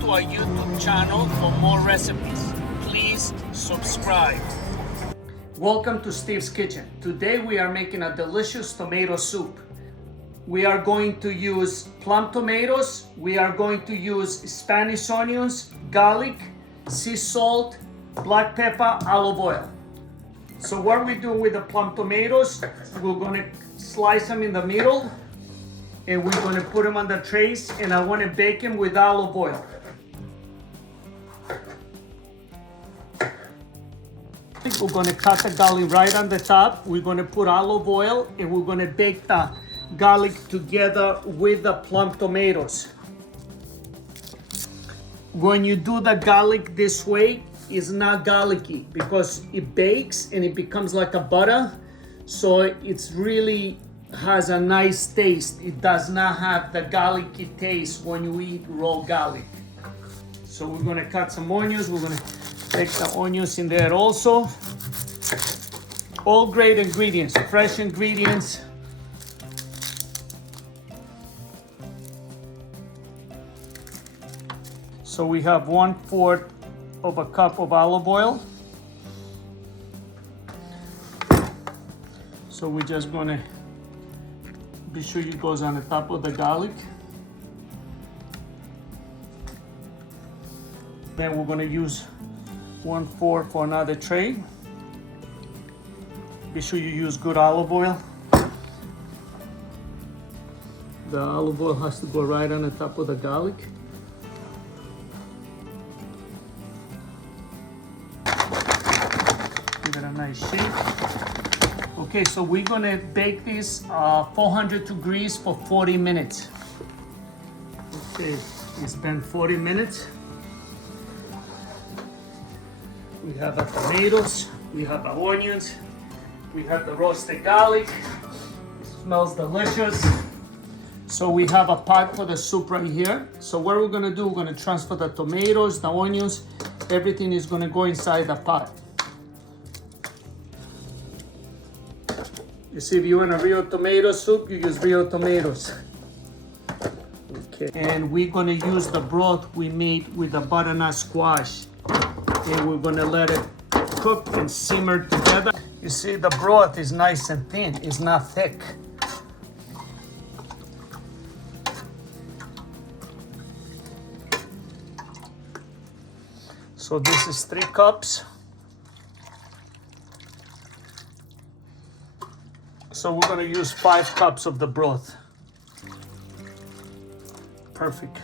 to our YouTube channel for more recipes. Please subscribe. Welcome to Steve's Kitchen. Today we are making a delicious tomato soup. We are going to use plum tomatoes, we are going to use Spanish onions, garlic, sea salt, black pepper, olive oil. So what we're doing with the plum tomatoes, we're going to slice them in the middle and we're going to put them on the trays, and I want to bake them with olive oil. We're going to cut the garlic right on the top. We're going to put olive oil and we're going to bake the garlic together with the plum tomatoes. When you do the garlic this way, it's not garlicky because it bakes and it becomes like a butter. So it's really has a nice taste. It does not have the garlicky taste when you eat raw garlic. So we're gonna cut some onions. We're gonna take the onions in there also. All great ingredients, fresh ingredients. So we have 1/4 of a cup of olive oil. So we're just gonna be sure it goes on the top of the garlic. Then we're gonna use 1/4 for another tray. Be sure you use good olive oil. The olive oil has to go right on the top of the garlic. Give it a nice shake. Okay, so we're gonna bake this 400 degrees for 40 minutes. Okay, it's been 40 minutes. We have the tomatoes, we have the onions, we have the roasted garlic. It smells delicious. So we have a pot for the soup right here. So what we're gonna do, we're gonna transfer the tomatoes, the onions, everything is gonna go inside the pot. You see, if you want a real tomato soup, you use real tomatoes. Okay. And we're gonna use the broth we made with the butternut squash. And we're gonna let it cook and simmer together. You see, the broth is nice and thin, it's not thick. So this is 3 cups. So we're gonna use 5 cups of the broth. Perfect.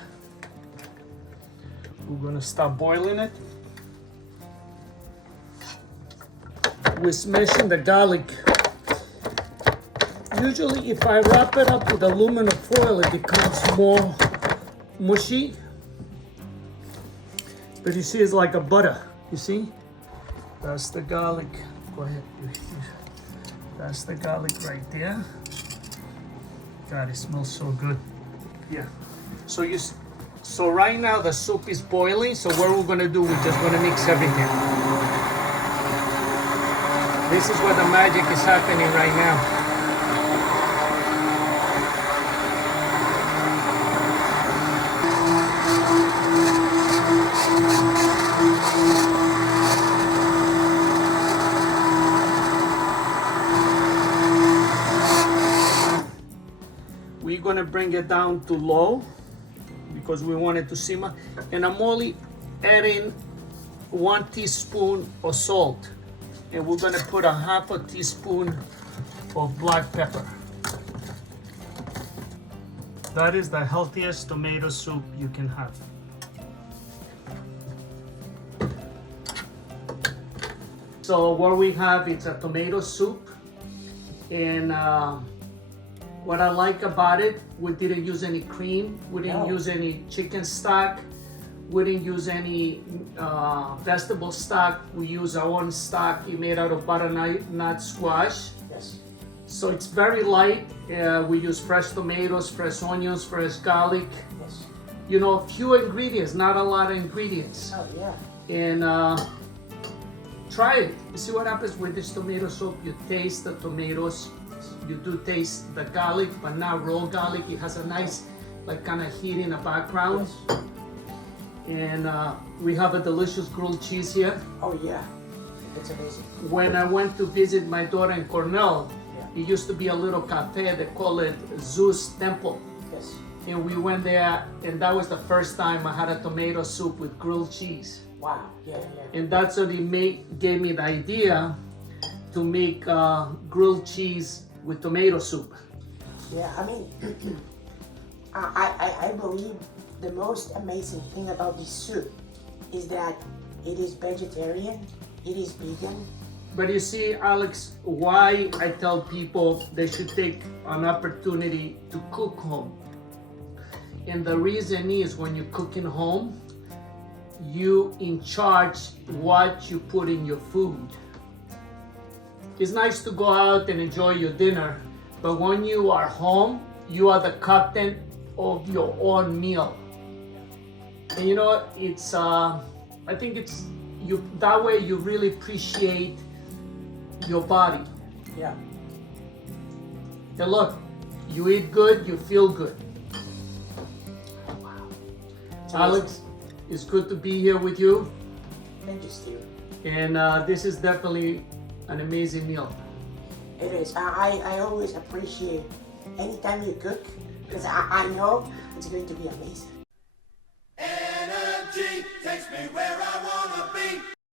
We're gonna start boiling it. We're smashing the garlic. Usually if I wrap it up with aluminum foil, it becomes more mushy. But you see, it's like a butter, you see? That's the garlic. Go ahead. That's the garlic right there. God, it smells so good. Yeah. So right now the soup is boiling. So what we're gonna do, we're just gonna mix everything. This is where the magic is happening right now. We're gonna bring it down to low because we want it to simmer. And I'm only adding 1 teaspoon of salt. And we're gonna put a 1/2 teaspoon of black pepper. That is the healthiest tomato soup you can have. So what we have is a tomato soup, and what I like about it, we didn't use any cream, we didn't use any chicken stock, we didn't use any vegetable stock. We use our own stock made out of butternut squash. Yes. So it's very light. We use fresh tomatoes, fresh onions, fresh garlic. Yes. You know, few ingredients, not a lot of ingredients. Oh, yeah. And try it. You see what happens with this tomato soup? You taste the tomatoes. You do taste the garlic, but not raw garlic. It has a nice, like, kind of heat in the background. Yes. And we have a delicious grilled cheese here. Oh yeah, it's amazing. When I went to visit my daughter in Cornell, Yeah. it used to be a little cafe, they call it Zeus Temple. Yes. And we went there, and that was the first time I had a tomato soup with grilled cheese. Wow. Yeah, yeah. And that's what gave me the idea to make grilled cheese with tomato soup. Yeah, I mean, I believe the most amazing thing about this soup is that it is vegetarian, it is vegan. But you see, Alex, why I tell people they should take an opportunity to cook home. And the reason is when you're cooking home, you in charge what you put in your food. It's nice to go out and enjoy your dinner, but when you are home, you are the captain of your own meal. And you know, it's I think it's you that way you really appreciate your body. Yeah. And look, you eat good, you feel good. Alex, it's good to be here with you. Thank you, Steve. And this is definitely an amazing meal. It is. I always appreciate anytime you cook because I know it's going to be amazing. Energy takes me where